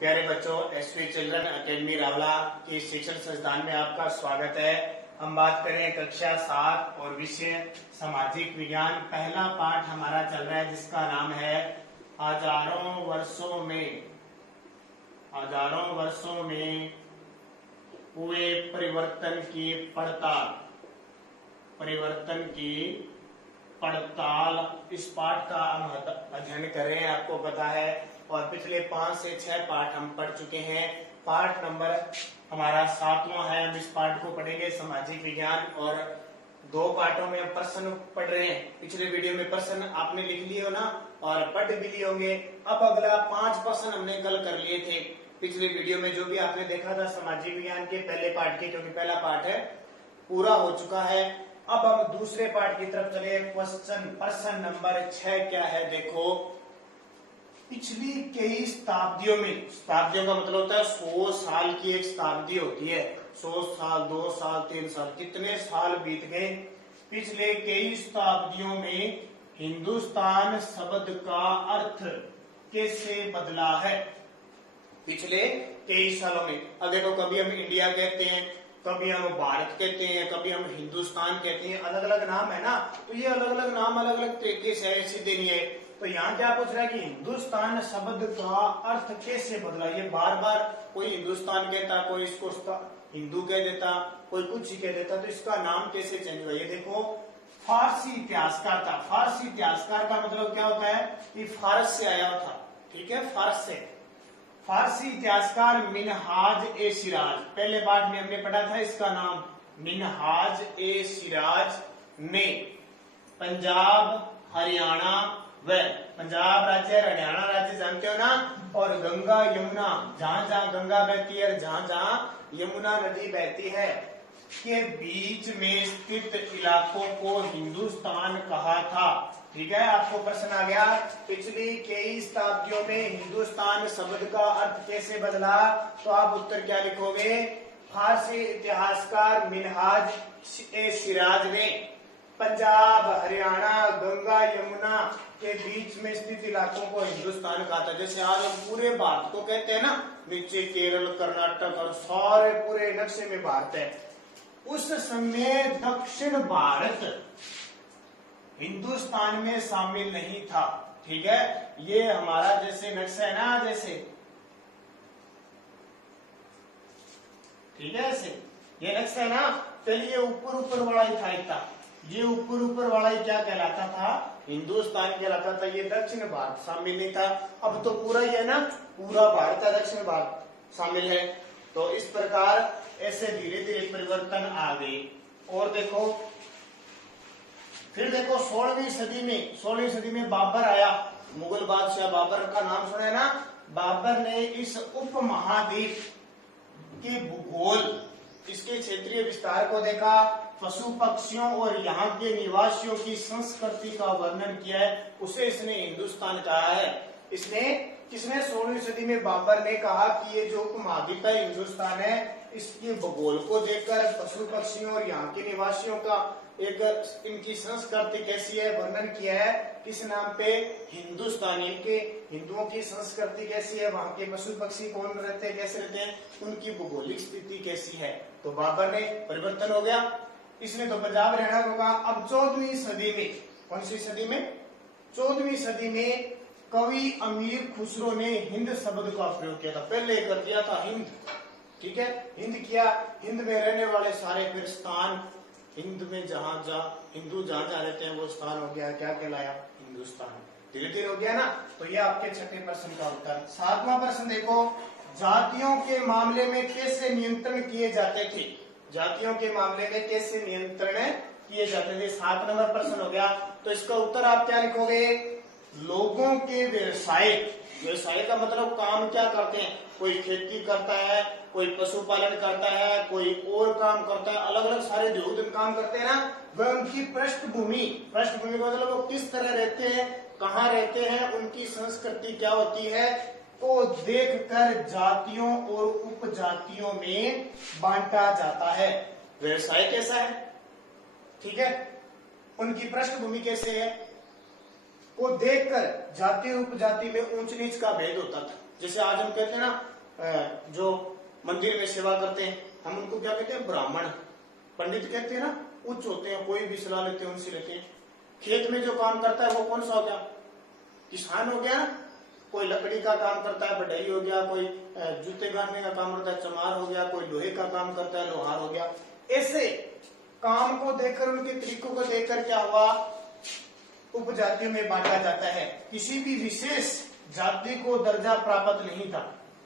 प्यारे बच्चों, SV children academy Rawla के शिक्षण संस्थान में आपका स्वागत है। हम बात करें कक्षा 7 और विषय सामाजिक विज्ञान। पहला पाठ हमारा चल रहा है जिसका नाम है हजारों वर्षों में हुए परिवर्तन की पड़ताल। इस पाठ का हम अध्ययन करें, आपको पता है, और पिछले 5 से 6 पाठ हम पढ़ चुके हैं। पाठ नंबर हमारा 7वां है। हम इस पाठ को पढ़ेंगे सामाजिक विज्ञान, और 2 पाठों में हम प्रश्न पढ़ रहे हैं। पिछले वीडियो में प्रश्न आपने लिख लिए हो ना, और पढ़ भी लिए होंगे। अब अगला 5 प्रश्न हमने कल कर लिए थे पिछले वीडियो में, जो भी आपने देखा था सामाजिक विज्ञान के पहले पाठ के, क्योंकि पहला पाठ है पूरा हो चुका है। अब हम दूसरे पाठ की तरफ चले। प्रश्न नंबर 6 क्या है, देखो। पिछली कई शताब्दियों में, शताब्दियों का मतलब होता है 100 साल की एक शताब्दी होती है। 100 साल, 2 साल, 3 साल, कितने साल बीत गए। पिछले कई शताब्दियों में हिंदुस्तान शब्द का अर्थ कैसे बदला है। पिछले कई सालों में, अब देखो, कभी हम इंडिया कहते हैं, कभी हम भारत कहते हैं, कभी हम हिंदुस्तान कहते हैं, अलग अलग नाम है ना। तो ये अलग अलग नाम अलग अलग तरीके से है, सीधे नहीं है। तो यहाँ क्या पूछ रहा है कि हिंदुस्तान शब्द का अर्थ कैसे बदला। ये बार बार कोई हिंदुस्तान कहता, कोई इसको हिंदू कह देता, कोई कुछ ही कह देता, तो इसका नाम कैसे चेंज हुआ। ये देखो, फारसी इतिहासकार था। फारसी इतिहासकार का मतलब क्या होता है कि फारस से आया था, ठीक है, फारस से। फारसी इतिहासकार मिनहाज ए सिराज, पहले पाठ में हमने पढ़ा था इसका नाम। मिनहाज ए सिराज ने पंजाब, हरियाणा व पंजाब राज्य, हरियाणा राज्य जानते हो ना, और गंगा यमुना, जहां जहां गंगा बहती है, जहां जहां यमुना नदी बहती है, के बीच में स्थित इलाकों को हिंदुस्तान कहा था। ठीक है, आपको प्रश्न आ गया, पिछली कई शताब्दियों में हिंदुस्तान शब्द का अर्थ कैसे बदला। तो आप उत्तर क्या लिखोगे। फारसी इतिहासकार मिनहाज ए सिराज ने पंजाब, हरियाणा, गंगा यमुना के बीच में स्थित इलाकों को हिंदुस्तान कहा था। जैसे आज हम पूरे भारत को कहते हैं ना, नीचे केरल, कर्नाटक और सारे पूरे नक्शे में भारत है। उस समय दक्षिण भारत हिंदुस्तान में शामिल नहीं था। ठीक है, ये हमारा जैसे नक्शा है ना, जैसे, ठीक है, ऐसे ये नक्शा है ना। पहले ये ऊपर ऊपर वाला ही था इतना, ये ऊपर ऊपर वाला ही क्या कहलाता था, हिंदुस्तान कहलाता था। ये दक्षिण भारत शामिल नहीं था। अब तो पूरा ही है ना, पूरा भारत है, दक्षिण भारत शामिल है। तो इस प्रकार ऐसे धीरे धीरे परिवर्तन आ गए। और देखो, फिर देखो 16वीं सदी में बाबर आया, मुगल बादशाह बाबर का नाम सुना है ना। बाबर ने इस उप महाद्वीप के भूगोल, इसके क्षेत्रीय विस्तार को देखा, पशु पक्षियों और यहाँ के निवासियों की संस्कृति का वर्णन किया है, उसे इसने हिंदुस्तान कहा है। किसने 16वीं सदी में बाबर ने कहा कि ये जो उपमहाद्वीप है हिंदुस्तान है, इसके भूगोल को देखकर पशु पक्षियों और यहाँ के निवासियों का एक इनकी संस्कृति कैसी है वर्णन किया है। किस नाम पे, हिंदुस्तानी के हिंदुओं की संस्कृति कैसी है, वहाँ के पशु पक्षी कौन रहते हैं, कैसे रहते हैं, उनकी भौगोलिक स्थिति कैसी है। तो बाबर ने परिवर्तन हो गया, इसने तो पंजाब हरियाणा को कहा। अब 14वीं सदी में, कौन सी सदी में, 14वीं सदी में कवि अमीर खुसरो ने हिंद शब्द का प्रयोग किया था। पहले कर दिया था हिंद, ठीक है, हिंद किया। हिंद में रहने वाले सारे फिर स्थान, हिंद में जहां हिंदू जहां रहते हैं वो स्थान हो गया, क्या कहलाया, हिंदुस्तान। धीरे धीरे हो गया ना। तो ये आपके 6ठे प्रश्न का उत्तर। 7वां प्रश्न देखो, जातियों के मामले में कैसे नियंत्रण किए जाते थे। जातियों के मामले में कैसे नियंत्रण किए जाते थे, 7 नंबर प्रश्न हो गया। तो इसका उत्तर आप क्या लिखोगे। लोगों के व्यवसाय का मतलब काम क्या करते हैं। कोई खेती करता है, कोई पशुपालन करता है, कोई और काम करता है, अलग अलग सारे जो काम करते हैं ना, वह उनकी पृष्ठभूमि का मतलब वो किस तरह रहते हैं, कहाँ रहते हैं, उनकी संस्कृति क्या होती है, को देखकर जातियों और उपजातियों में बांटा जाता है। व्यवसाय कैसा है, ठीक है, उनकी पृष्ठभूमि कैसे है, को देखकर जाति उपजाति में ऊंच नीच का भेद होता था। जैसे आज हम कहते हैं ना, जो मंदिर में सेवा करते हैं हम उनको क्या कहते हैं, ब्राह्मण। पंडित कहते हैं ना, उच्च होते हैं, कोई भी सलाह लेते हैं उनसे लेते हैं। खेत में जो काम करता है वो कौन सा हो गया, किसान हो गया ना। कोई लकड़ी का काम करता है, बढ़ई हो गया, कोई जूते गाड़ने का काम करता है, चमार हो गया, कोई लोहे का काम करता है, लोहार हो गया। ऐसे काम को देखकर, उनके तरीकों को देखकर क्या हुआ, उपजातियों में बांटा जाता है। किसी भी विशेष जाति को दर्जा प्राप्त नहीं था,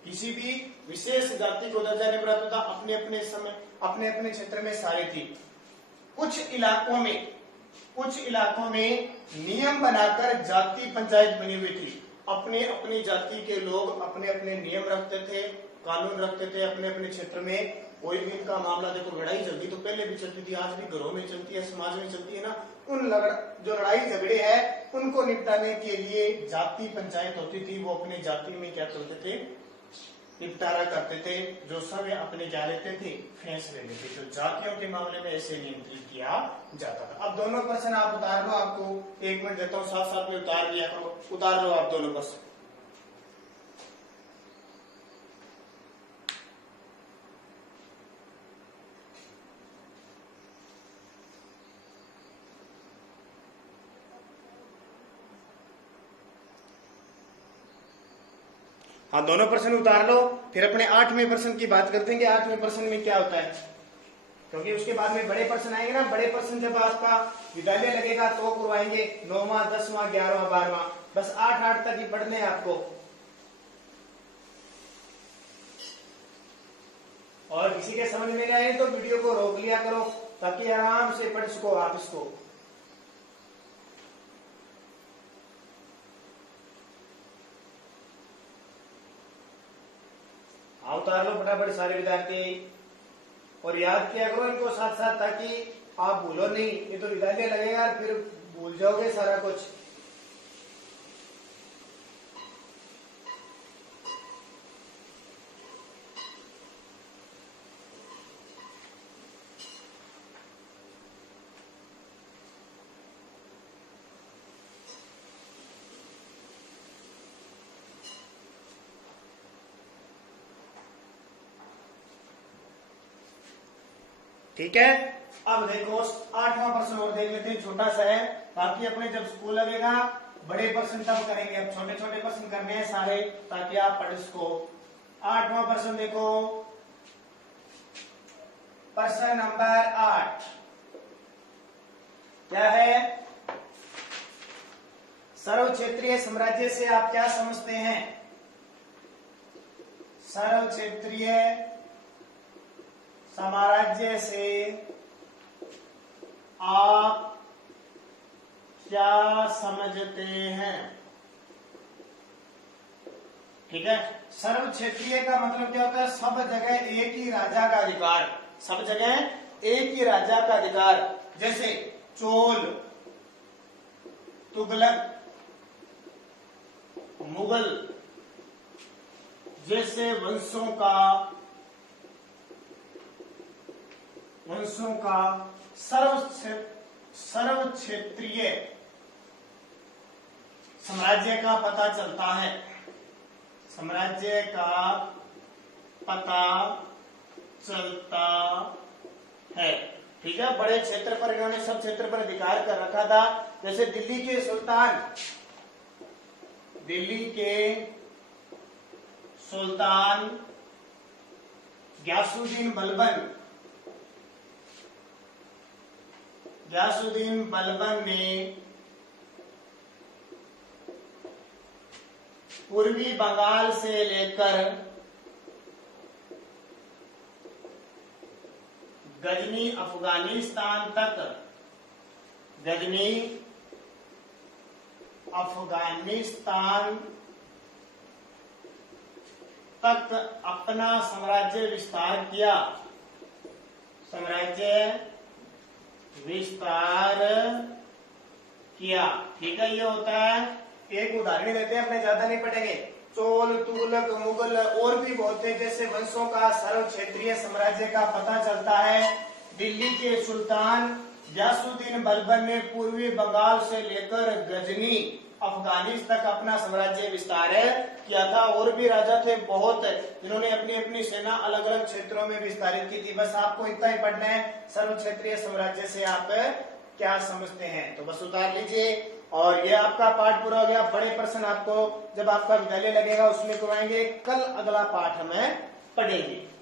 किसी भी विशेष जाति को दर्जा नहीं प्राप्त था। अपने अपने समय, अपने अपने क्षेत्र में सारे थी। कुछ इलाकों में नियम बनाकर जाति पंचायत बनी हुई थी। अपने अपनी जाति के लोग अपने अपने नियम रखते थे, कानून रखते थे अपने अपने क्षेत्र में। कोई भी इनका मामला, देखो लड़ाई झगड़ी तो पहले भी चलती थी, आज भी घरों में चलती है, समाज में चलती है ना। उन जो लड़ाई झगड़े हैं उनको निपटाने के लिए जाति पंचायत होती थी। वो अपनी जाति में क्या करते थे, निपटारा करते थे। जो सब अपने क्या लेते थे, फैसले लेते थे। तो जातियों के मामले में ऐसे नियंत्रित किया जाता था। अब दोनों प्रश्न आप उतार लो, आपको 1 मिनट देता हूँ, साथ साथ में उतार लिया करो। उतार लो आप दोनों प्रश्न। हाँ, दोनों प्रश्न उतार लो, फिर अपने 8वें प्रश्न की बात करते हैं। 8वें प्रश्न में क्या होता है, क्योंकि उसके बाद में बड़े प्रश्न आएंगे ना। बड़े प्रश्न जब आपका विद्यालय लगेगा तो करवाएंगे, 9वां 10वां 11वां 12वां, बस 8 तक ही पढ़ने हैं आपको। और किसी के समझ में नहीं आए तो वीडियो को रोक लिया करो, ताकि आराम से पढ़ सको आप इसको। उतार लो फटाफट सारे विद्यार्थी, और याद किया करो इनको साथ साथ, ताकि आप भूलो नहीं। ये तो विद्यालय लगेगा, फिर भूल जाओगे सारा कुछ। ठीक है, अब देखो 8वां प्रश्न और देख लेते हैं, छोटा सा है। बाकी अपने जब स्कूल लगेगा बड़े प्रश्न तब करेंगे, अब छोटे छोटे प्रश्न करने हैं सारे, ताकि आप पढ़ सको। 8वां प्रश्न देखो, प्रश्न नंबर 8 क्या है, सर्व क्षेत्रीय साम्राज्य से आप क्या समझते हैं। सर्व क्षेत्रीय साम्राज्य से आप क्या समझते हैं। ठीक है, सर्व क्षेत्रीय का मतलब क्या होता है, सब जगह एक ही राजा का अधिकार, सब जगह एक ही राजा का अधिकार। जैसे चोल, तुगलक, मुगल जैसे वंशों का सर्व क्षेत्रीय साम्राज्य का पता चलता है, साम्राज्य का पता चलता है। ठीक है, बड़े क्षेत्र पर इन्होंने सब क्षेत्र पर अधिकार कर रखा था। जैसे दिल्ली के सुल्तान गयासुद्दीन बलबन ने पूर्वी बंगाल से लेकर गजनी अफगानिस्तान तक अपना साम्राज्य विस्तार किया। ठीक है, ये होता है, एक उदाहरण देते हैं, अपने ज्यादा नहीं पढ़ेंगे। चोल, तुगलक, मुगल और भी बहुत है जैसे वंशों का सर्व क्षेत्रीय साम्राज्य का पता चलता है। दिल्ली के सुल्तान गयासुद्दीन बलबन ने पूर्वी बंगाल से लेकर गजनी अफगानिस्तान तक अपना साम्राज्य विस्तार किया था। और भी राजा थे बहुत जिन्होंने अपनी अपनी सेना अलग अलग क्षेत्रों में विस्तारित की थी। बस आपको इतना ही पढ़ना है, सर्व क्षेत्रीय साम्राज्य से आप क्या समझते हैं, तो बस उतार लीजिए। और ये आपका पाठ पूरा हो गया। बड़े प्रश्न आपको जब आपका विद्यालय लगेगा उसमें करवाएंगे। कल अगला पाठ हमें पढ़ेंगे।